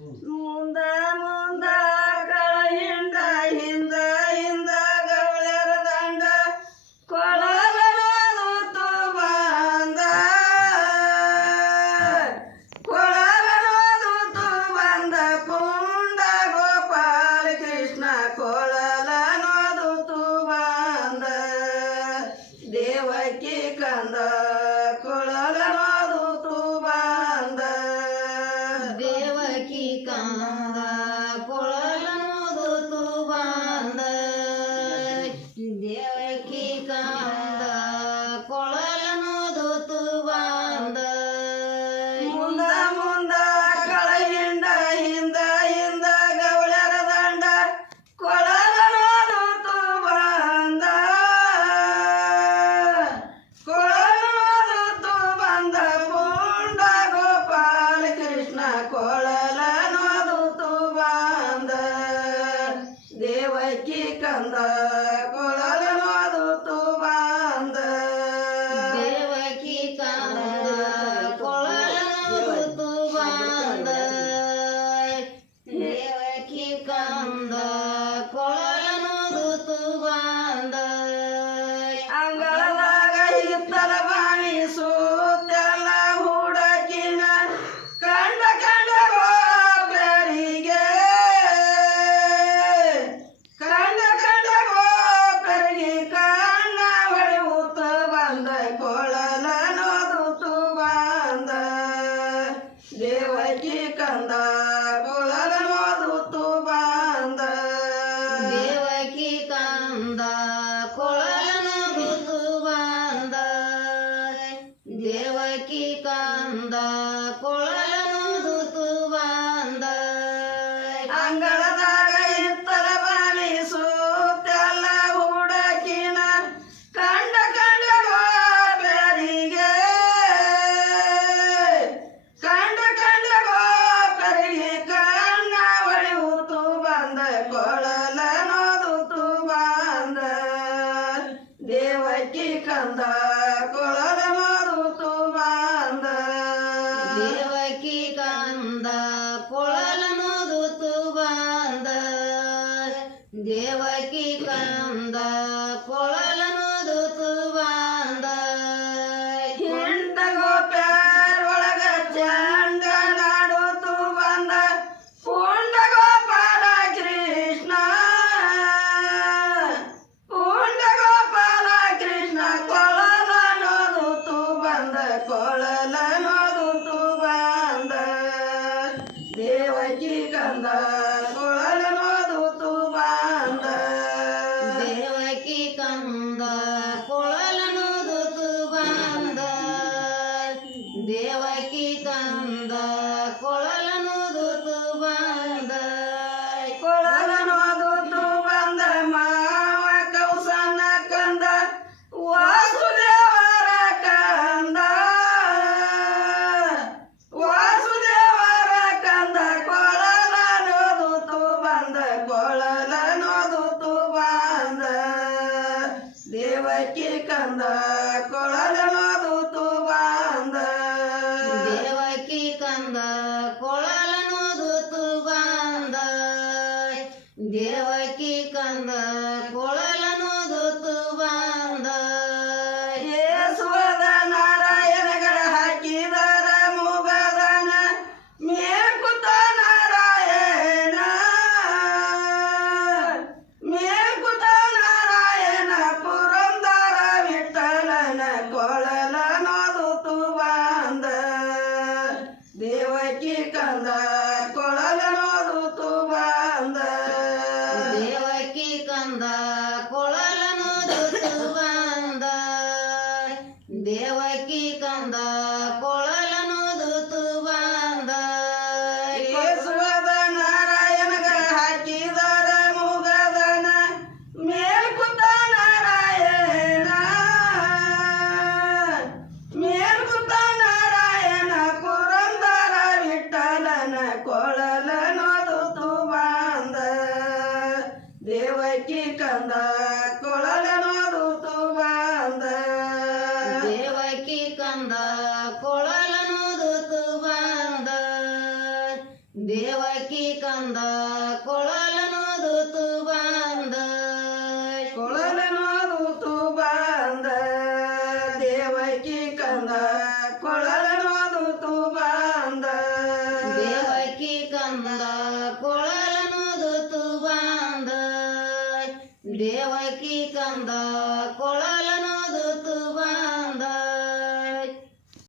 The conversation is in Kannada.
ಮುಂದ ಮುಂದ ಕಳಹಿಂದ ಹಿಂದ ಹಿಂದ ಗವಳೆರ ದಂಡ ಕೊಳಲನೋದು ಬಂದ ಕೊಳಲನೋದು ಬಂದ ಪುಂಡ ಗೋಪಾಲ ಕೃಷ್ಣ ಕೊಳಲನೋದು ಬಂದ ದೇವಕಿ ಕಂದ ಕೊಳಲನೋದು ಬಂದ ದೇವಕಿ ಕಂದ ಕೊಳಲನೋದು ಬಂದ ದೇವಕಿ ಕಂದ ಕೊಳಲನೋದು ಬಂದ ಮುಂದ ಮುಂದ ಕಳಹಿಂಡ ಹಿಂದ ಹಿಂದ ಗವಳೆರ ದಂಡ ಕೊಳಲನೋದು ಬಂದ ಕೊಳಲನೋದು ಬಂದ ಪುಂಡ ಗೋಪಾಲ ಕೃಷ್ಣ ಕೊಳಲನೋದು ಬಂದ ದೇವಕಿ ಕಂದ ಕೊಳಲನೋದು ಬಂದ ದೇವಕಿ ಕಂದ ಕೊಳಲನೋದು ಬಂದ ದೇವಕಿ ಕಂದ ಕೊಳಲನೋದು ಬಂದ ಅಂಗಳದಾಗ ಹಿತ್ತಲ ಬಾವಿ ಸೂತೆಲ್ಲ ಹುಡಕಿನ ಕಂಡ ಕಂಡ ಗೋಪರಿಗೆ ಕಂಡ ಕಂಡ ಗೋಪರಿಗೆ ಕಣ್ಣ ಹೊಳೆಯೂತ ಬಂದ ಕೊಳಲನೋದು ಬಂದ ದೇವಕಿ ಕಂದ ಕೊಳಲನೋದು ಬಂದ ದೇವಕಿ ಕಂದ ಕೊಳಲನೋದು ಬಂದ ದೇವಕಿ ಕಂದ ಕೊಳಲನೋದು ಬಂದ ಅಂಗಳದಾಗ ಹಿತ್ತಲ ಬಾವಿ ಸೂತೆಲ್ಲ ಹುಡಕಿನ ಕಂಡ ಕಂಡ ಗೋಪರಿಗೆ ಕಂಡ ಕಂಡ ಗೋಪರಿಗೆ ಕಣ್ಣ ಹೊಳೆಯೂತು ಬಂದ ಕೊಳಲನೋದು ಬಂದ ದೇವಕಿ ಕಂದ ಕೊಳಲನೋದು ಬಂದ ದೇವಕಿ ಕಂದ ಕೊಳಲನೋದು ಬಂದ ದೇವಕಿ ಕಂದ ಕೊಳಲನೋದು ಬಂದ ಹಿಂಡ ಗೋಪ್ಯಾರೊಳಗ ಚಂಡ ನಾಡುತ್ತು ಬಂದ ಪುಂಡ ಗೋಪಾಲ ಕೃಷ್ಣ ಪುಂಡ ಗೋಪಾಲ ಕೃಷ್ಣ ಕೊಳಲನೋದು ಬಂದ ಕೊಳಲನೋದು ಬಂದ ದೇವಕಿ ಕಂದ ಕೊಳಲನೋದು ಬಂದ ದೇವಕಿ ಕಂದ ಕೊಳಲನೋದು ಬಂದ ದೇವಕಿ ಕಂದ ಕೊಳಲನೋದು ಬಂದ ಕೊಳಲನೋದು ಬಂದ ಮಾವ ಕೌಸನ ಕಂದ ವಾಸುದೇವರ ಕಂದ ವಾಸುದೇವರ ಕಂದ ಕೊಳಲನೋದು ಬಂದ ಕೊಳಲನೋದು ಬಂದ ದೇವಕಿ ಕಂದ ಕೊಳಲನೋದು ಬಂದ ದೇವಕಿ ಕಂದ ಕೊಳಲನೋದು ಬಂದ ದೇವಕಿ ಕಂದ ಕೊಳಲನೋದು ಬಂದ ಯೇಸುವದ ನಾರಾಯಣಗಳ ಹಾಕಿದರ ಮುಗದನ ಮೇಲ್ಕುತ ನಾರಾಯಣ ಮೇಲ್ಕುತ ನಾರಾಯಣ ಪುರಂದರ ವಿಠಲನ ಕೊಳಲನೋದು ಬಂದ ದೇವಕಿ ಕಂದ ಕೊಳಲನೋದು ಬಂದ ದೇವಕಿ ಕಂದ ಕೊಳಲನೋದು ಬಂದ ದೇವಕಿ ಕಂದ ಕೊಳಲನೋದು ಬಂದ ಯೇಸುವದ ನಾರಾಯಣಗಳ ಹಾಕಿದರ ಮುಗದನ ಮೇಲ್ಕುತ ನಾರಾಯಣ ಮೇಲ್ಕುತ ನಾರಾಯಣ ಪುರಂದರ ವಿಠಲನ ಕೊಳಲನೋದು ಬಂದ ದೇವಕಿ ಕಂದ ಕೊಳಲನೋದು ಬಂದ ದೇವಕಿ ಕಂದ ಕೊಳಲನೋದು ಬಂದ ದೇವಕಿ ಕಂದ ಕೊಳಲನೋದು ಬಂದ ಕೊಳಲನೋದು ಬಂದ ದೇವಕಿ ಕಂದ ಕೊಳಲನೋದು ಬಂದ ದೇವಕಿ ಕಂದ ಕೊಳಲನೋದು ಬಂದ ದೇವಕಿ ಕಂದ ಕೊಳ